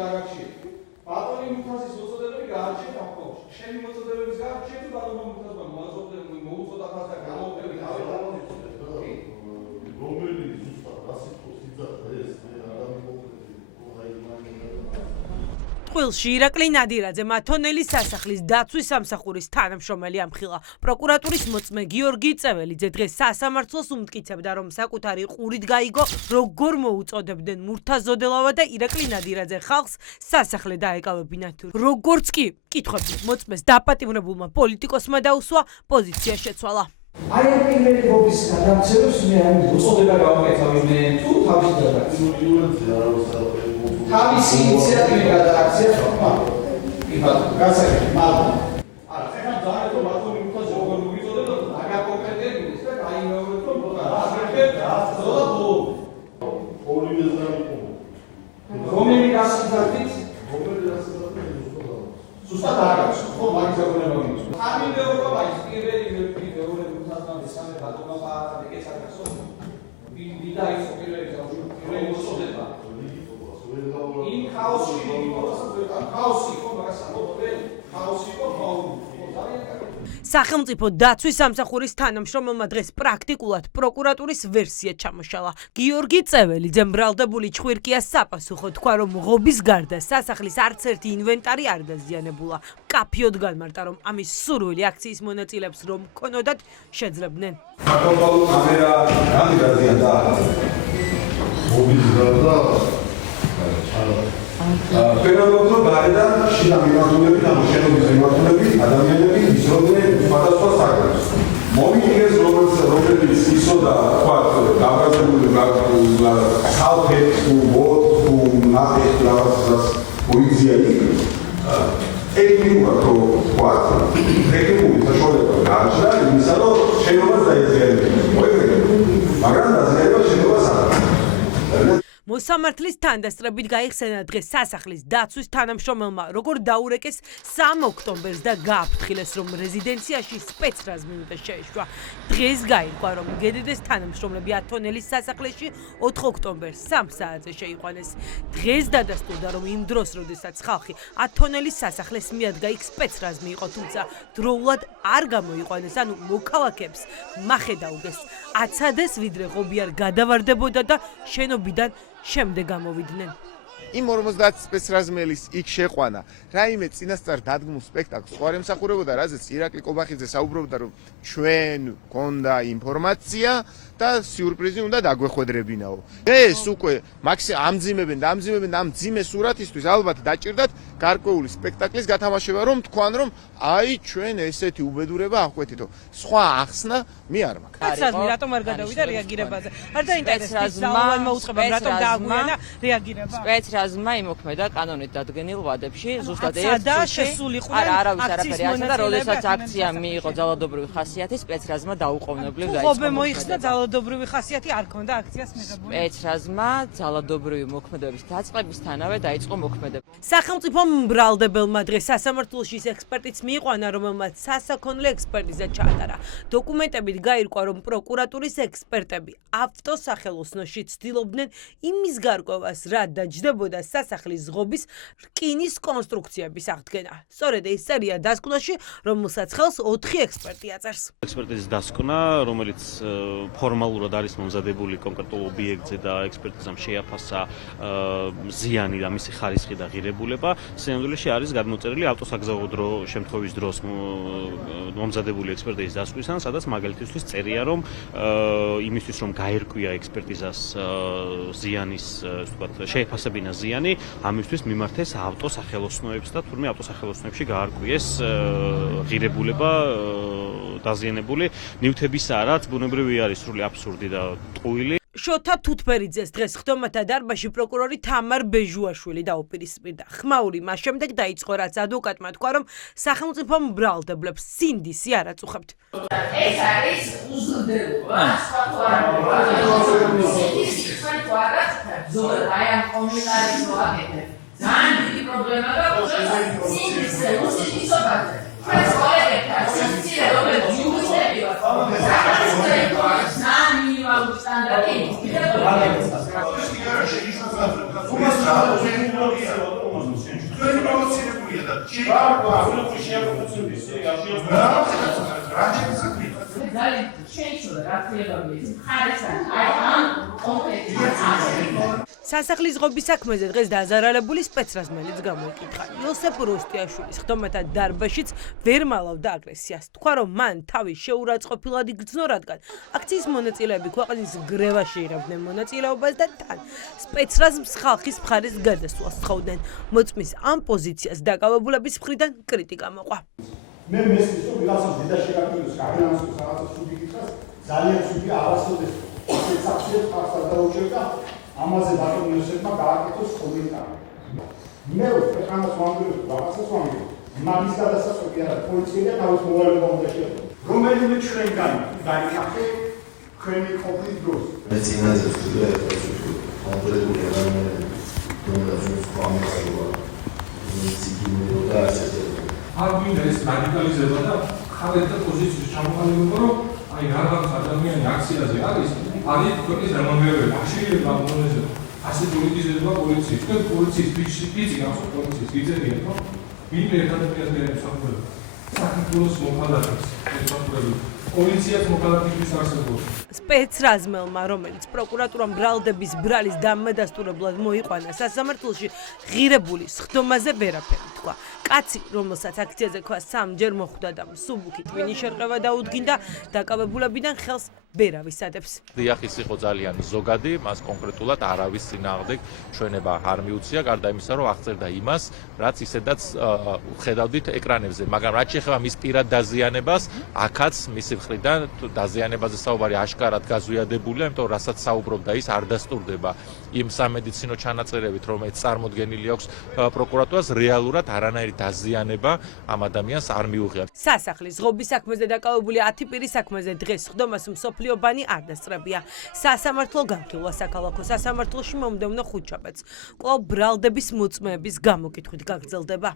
გაარჩიეთ. ბატონი მუხაზის მოწოდებები გაარჩიეთ ამ ხალხში. შენი მოწოდებების გაარჩიეთ თუ ბატონმა მუხაზმა მოუწოდა ხალხს და გამოვდები თავი რომელი ზუსტად ასეთო სიძახე ეს ტყუილში ირაკლი ნადირაძე მათონელის სასახლის დაცვის სამსახურის თანამშრომელი ამხილა. პროკურატურის მოწმე გიორგი წეველიძე დღეს სასამართლოს უმტკიცებდა, რომ საკუთარი ყურით გაიგო, როგორ მოუწოდებდნენ მურთაზოდელავა და ირაკლი ნადირაძე ხალხს სასახლე დაეკავებინათ. როგორც კი კითხვები მოწმეს დაპატიმრებულმა პოლიტიკოსმა დაუსვა, პოზიცია შეცვალა. აი ამ პირველი ბობის გადამცემს მე ამ მოწოდება გავაკეთებინე თუ თავის გადაგაცემს. თავისი ინიციატივით გადააქცია ხმა. იბათ, გასაგები, მაგრამ არა, ეხლა ძალიან რომ ბატონი მუხაზი როგორ მოგიწოდება, აგაკონკრეტებინეს და გაიმეორეთ რომ აგერხე ზოლა ბო. ორივე ზამი რომელი გასაგებით? ზუსტად არ აქვს, ხო, მაგის გაგონება მიგოს. ამინდეობა მაინც პირველი მეორე მუხაზმანე სამე ბატონმა პარადიკეს აკეთო. ვიდა ის პირველი პირველი მოწოდება. იმ ხაოსში ხაოსი იყო მაგას ამბობენ ხაოსი იყო სახელმწიფო დაცვის სამსახურის თანამშრომელმა დღეს პრაქტიკულად პროკურატურის ვერსია ჩამოშალა. გიორგი წეველიძემ ბრალდებული ჩხვირკია საპასუხო თქვა, რომ ღობის გარდა სასახლის არც ერთი ინვენტარი არ დაზიანებულა. კაფიოდ განმარტა, რომ ამის სურვილი აქციის მონაწილეებს რომ ქონოდათ შეძლებდნენ. საკონტროლო კამერა რამე დაზიანდა? ღობის გარდა ფერმერულ გარედან შიდა მიმართულებით და შენობის მიმართულებით ადამიანები ისროდნენ სხვადასხვა საკითხებს. მომიგეს რომელიც ისოდა თქვა გაბრაზებული ხალხებს თუ მოდ თუ ნახეთ რაღაცას პოეზია იქ ეკნიურა თუ თქვა ტექნიკური საშუალება გააჩნდა იმისა რომ შენობას დაეძიებინებოდა. მაგრამ დაზიანება შენობას არ აქვს. მოსამართლის თანდასწრებით გაიხსენა დღეს სასახლის დაცვის თანამშრომელმა, როგორ დაურეკეს 3 ოქტომბერს და გააფრთხილეს, რომ რეზიდენციაში სპეცრაზმი უნდა შეეშვა. დღეს გაირკვა, რომ გედედეს თანამშრომლები ათონელის სასახლეში 4 ოქტომბერს 3 საათზე შეიყვანეს. დღეს დადასტურდა, რომ იმ დროს, როდესაც ხალხი ათონელის სასახლეს მიადგა, იქ სპეცრაზმი იყო, თუმცა დროულად არ გამოიყვანეს, ანუ მოქალაქეებს მახე დაუგეს. აცადეს, ვიდრე ღობი არ გადავარდებოდა და შენობიდან შემდეგ გამოვიდნენ. იმ 50 სპეცრაზმელის იქ შეყვანა რაიმე წინასწარ დადგმულ სპექტაკლს სხვა ემსახურებოდა, რაზეც ირაკლი კობახიძე საუბრობდა, რომ ჩვენ გქონდა ინფორმაცია და სიურპრიზი უნდა დაგვეხვედრებინაო. ეს უკვე ამძიმებენ და ამ ძიმე სურათისთვის ალბათ დაჭირდათ გარკვეული სპექტაკლის გათამაშება, რომ თქვან, რომ აი ჩვენ ესეთი უბედურება აღვქვეთითო. სხვა ახსნა მე არ მაქვს. სპეცრაზმი რატომ არ გადავიდა რეაგირებაზე? არ დაინტერესებს ძალოვან მოუწყებამ რატომ დააგვიანა რეაგირება? სპეცრაზმმა იმოქმედა კანონით დადგენილ ვადებში, ზუსტად ერთში. არავის არაფერი არ და როდესაც აქცია მიიღო ძალადობრივი ხასიათი, სპეცრაზმმა დაუყოვნებლივ დაიწყო. ღობე მოიხსნა ძალადობრივი ხასიათი არ ქონდა აქციას მიღებული. სპეცრაზმმა ძალადობრივი მოქმედების დაწყებისთანავე დაიწყო მოქმედება. სახელმწიფო მბრალდებელმა დღეს სასამართლოში ექსპერტიც მიიყვანა, რომელმაც სასაქონლე ექსპერტიზა ჩაატარა. დოკუმენტებით გაირკვა, რომ პროკურატურის ექსპერტები ავტოსახელოსნოში ცდილობდნენ იმის გარკვევას, რა დაჯდებოდა სასახლის ღობის რკინის კონსტრუქციების აღდგენა. სწორედ ეს წერია დასკვნაში, რომელსაც ხელს 4 ექსპერტი აწერს. ექსპერტიზის დასკვნა, რომელიც ფორმალურად არის მომზადებული კონკრეტულ ობიექტზე და ექსპერტიზამ შეაფასა ზიანი და მისი ხარისხი და ღირებულება, სინამდვილეში არის გადმოწერილი ავტოსაგზაო შემთხვევის დროს მომზადებული ექსპერტიზის დასკვისგან, სადაც მაგალითისთვის წერია, რომ იმისთვის რომ გაერკვია ექსპერტიზას ზიანის, ვთქვათ, შეეფასებინა ზიანი, ამისთვის მიმართეს ავტოსახელოსნოებს და თურმე ავტოსახელოსნოებში გაარკვიეს ღირებულება დაზიანებული ნივთებისა, რაც ბუნებრივი არის სრული აბსურდი და ტყუილი. შოთა თუთბერიძეს დღეს ხდომათა დარბაზში პროკურორი თამარ ბეჟუაშვილი დაუპირისპირდა. ხმაური მას შემდეგ დაიწყო, რაც ადვოკატმა თქვა, რომ სახელმწიფო მბრალდებლებს სინდისი არ აწუხებთ. ეს არის უზრდელობა, აი ამ კომენტარის მოაკეთებ. ძალიან დიდი პრობლემა და სინდისზე უსიტისობაზე. ეს ყველაფერთან სინდისზე რომელიც იურისტები ვართ. ძალიან მინიმალური სტანდარტი. ძალიან შეიძლება რაციონალური ის მხარესთან აი ამ კონკრეტულ სასახლის ღობის საქმეზე დღეს დაზარალებული სპეცრაზმელიც გამოიკითხა. იოსებ როსტიაშვილის ხდომათა დარბაზშიც ვერ მალავდა აგრესიას. თქვა, რომ მან თავი შეურაცხყოფილად იგრძნო, რადგან აქციის მონაწილეები ქვეყნის გრევაში იღებდნენ მონაწილეობას და თან სპეცრაზმს ხალხის მხარეს გადასვლას სთხოვდნენ. მოწმის ამ პოზიციას დაკავებულების მხრიდან კრიტიკა მოყვა. მე მესმის რომ ვიღაცას დედა შეგაკვირდეს გაგანაცვლოს რაღაცა სუდი გითხრას ძალიან სუდი არასოდეს ეს აქციებს ხარს არ დაუჭერდა ამაზე ბატონ იოსებმა გააკეთოს კომენტარი მე ვფეხანას ვამბობ რაღაცას ვამბობ მაგის გადასაწყვეტი არა პოლიცია თავის მოვალეობა უნდა შეეძლო რომელიმე ჩვენგანი დაიკახე ჩვენი ყოფის დროს მე წინაზე ვსწრებ კონკრეტული ადამიანები რომელსაც ვამბობ ციგნი და ასე არგვინდა ეს რადიკალიზება და ხალხთა პოზიციის ჩამოყალიბება, რომ აი რაღაც ადამიანი აქციაზე არის ქვეყნის დამამჯერებელი აშლილება მონეზე ასე პოლიტიზება პოლიციის. თქვენ პოლიციის ფიცი გახსოვთ პოლიციის გიძებია, ხო? ვინმე ერთ ადამიანს განსაკუთრებით საქართველოს მოქალაქეს ეთნოგრაფიული პოლიციას მოქალაქისთვის არსებობს. სპეცრაზმელმა, რომელიც პროკურატურამ ბრალდების ბრალის დამადასტურებლად მოიყვანა სასამართლოში, ღირებული სხდომაზე ვერაფერი თქვა. კაცი, რომელსაც აქციაზე ქვა სამჯერ მოხვდა და მსუბუქი ტვინის შერყევა დაუდგინდა, დაკავებულებიდან ხელს ვერ ავისადებს. დიახ, ის იყო ძალიან ზოგადი, მას კონკრეტულად არავის წინააღმდეგ ჩვენება არ მიუწია, გარდა იმისა, რომ აღწერდა იმას, რაც ისედაც ხედავდით ეკრანებზე, მაგრამ რაც შეეხება მის პირად დაზიანებას, აქაც მისი მხრიდან დაზიანებაზე საუბარი აშკარად გაზვიადებულია, იმიტომ რომ რასაც საუბრობდა ის არ დასტურდება იმ სამედიცინო ჩანაწერებით, რომელიც წარმოდგენილი აქვს პროკურატურას, რეალურად არანაირი დაზიანება ამ ადამიანს არ მიუღია. სასახლის ღობის საქმეზე დაკავებული 10 პირის საქმეზე დღეს სხდომას მსოფლიო ბანი არ დასწრებია. სასამართლო განხილვა საქალაქო სასამართლოში მომდევნო ხუთშაბათს კვლავ ბრალდების მოწმეების გამოკითხვით გაგრძელდება.